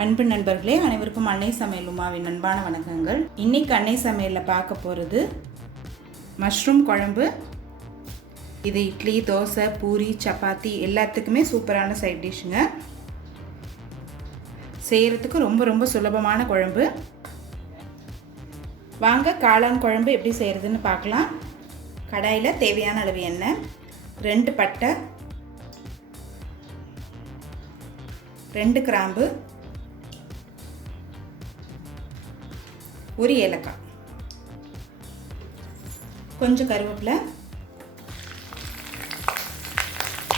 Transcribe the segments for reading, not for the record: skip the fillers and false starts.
அன்பு நண்பர்களே, அனைவருக்கும் அன்னை சமையல் உமாவின் அன்பான வணக்கங்கள். இன்னைக்கு அன்னை சமையலில் பார்க்க போகிறது மஷ்ரூம் குழம்பு. இது இட்லி, தோசை, பூரி, சப்பாத்தி எல்லாத்துக்குமே சூப்பரான சைட் டிஷ்ஷுங்க. செய்கிறதுக்கு ரொம்ப ரொம்ப சுலபமான குழம்பு. வாங்க காளான் குழம்பு எப்படி செய்கிறதுன்னு பார்க்கலாம். கடாயில் தேவையான அளவு எண்ணெய், 2 பட்டை, 2 கிராம்பு, 1 ஏலக்காய், கொஞ்சம் கருவேப்பிலை,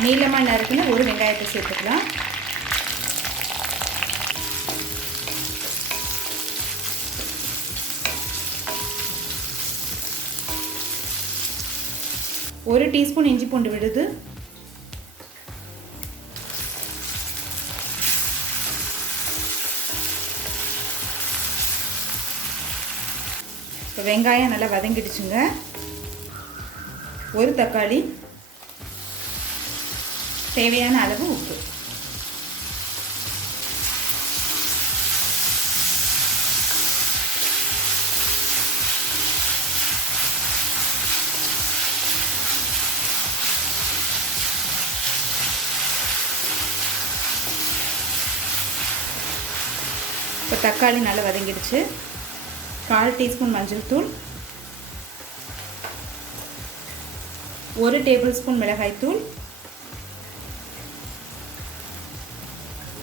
நீளமாக நறுக்குன்னு 1 வெங்காயத்தை சேர்த்துக்கலாம். ஒரு டீஸ்பூன் இஞ்சி பூண்டு விழுது, இப்போ வெங்காயம் நல்லா வதங்கிடுச்சுங்க. 1 தக்காளி, தேவையான அளவு உப்பு, இப்போ தக்காளி நல்லா வதங்கிடுச்சு. 1/4 டீஸ்பூன் மஞ்சள் தூள், 1 டேபிள் ஸ்பூன் மிளகாய் தூள்,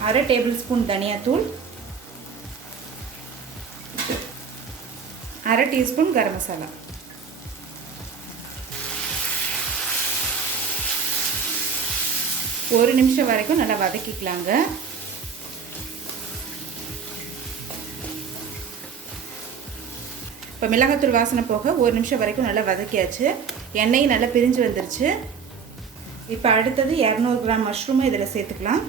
1/2 டேபிள் ஸ்பூன் தனியாத்தூள், 1/2 டீஸ்பூன் கரம் மசாலா. ஒரு நிமிஷம் வரைக்கும் நல்லா வதக்கிக்கலாங்க. இப்போ மிளகாத்தூள் வாசனை போக 1 நிமிஷம் வரைக்கும் நல்லா வதக்கியாச்சு. எண்ணெயும் நல்லா பிரிஞ்சு வந்துருச்சு. இப்போ அடுத்தது 200 கிராம் மஷ்ரூமை இதில் சேர்த்துக்கலாம்.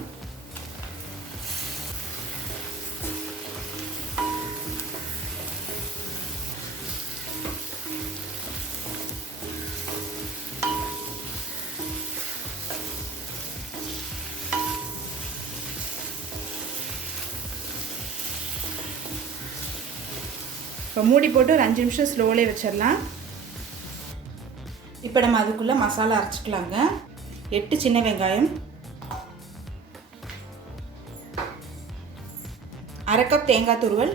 இப்போ மூடி போட்டு ஒரு 5 நிமிஷம் ஸ்லோவிலே வச்சிடலாம். இப்போ நம்ம அதுக்குள்ளே மசாலா அரைச்சிக்கலாங்க. 8 சின்ன வெங்காயம், 1/2 கப் தேங்காய் துருவல்,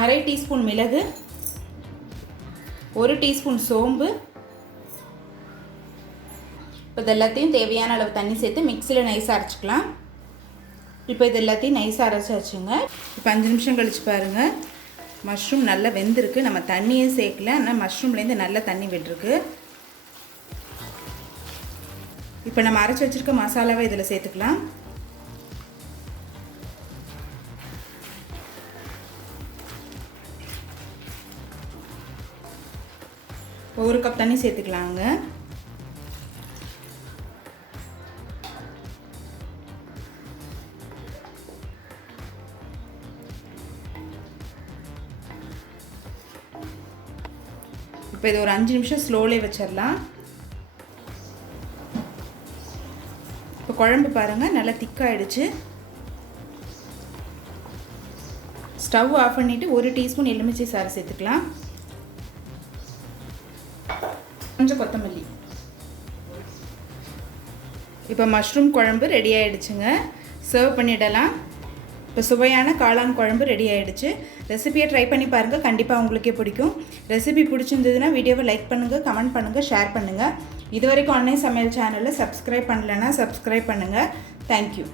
1/2 டீஸ்பூன் மிளகு, 1 டீஸ்பூன் சோம்பு. இப்போ இது எல்லாத்தையும் தேவையான அளவு தண்ணி சேர்த்து மிக்சியில் நைஸாக அரைச்சிக்கலாம். இப்போ இது எல்லாத்தையும் நைஸாக அரைச்சாச்சுங்க. இப்போ 5 நிமிஷம் கழிச்சு பாருங்கள், மஷ்ரூம் நல்லா வெந்திருக்கு. நம்ம தண்ணியே சேர்க்கல, ஆனால் மஷ்ரூம்லேருந்து நல்லா தண்ணி விட்டுருக்கு. இப்போ நம்ம அரைச்சி வச்சுருக்க மசாலாவை இதில் சேர்த்துக்கலாம். இப்போ 1 கப் தண்ணி சேர்த்துக்கலாங்க. இப்போ இது ஒரு 5 நிமிஷம் ஸ்லோவிலே வச்சிடலாம். இப்போ குழம்பு பாருங்கள் நல்லா திக்காகிடுச்சு. ஸ்டவ் ஆஃப் பண்ணிவிட்டு 1 டீஸ்பூன் எலுமிச்சை சாறு சேர்த்துக்கலாம். கொஞ்சம் கொத்தமல்லி. இப்போ மஷ்ரூம் குழம்பு ரெடி ஆகிடுச்சுங்க. சர்வ் பண்ணிடலாம். இப்போ சுவையான காளான் குழம்பு ரெடி ஆகிடுச்சு. ரெசிபியை ட்ரை பண்ணி பாருங்கள், கண்டிப்பாக உங்களுக்கே பிடிக்கும். ரெசிபி பிடிச்சிருந்ததுன்னா வீடியோவை லைக் பண்ணுங்கள், கமெண்ட் பண்ணுங்கள், ஷேர் பண்ணுங்கள். இது வரைக்கும் அன்னை சமையல் சேனலில் சப்ஸ்கிரைப் பண்ணலைன்னா சப்ஸ்கிரைப் பண்ணுங்கள். தேங்க்யூ.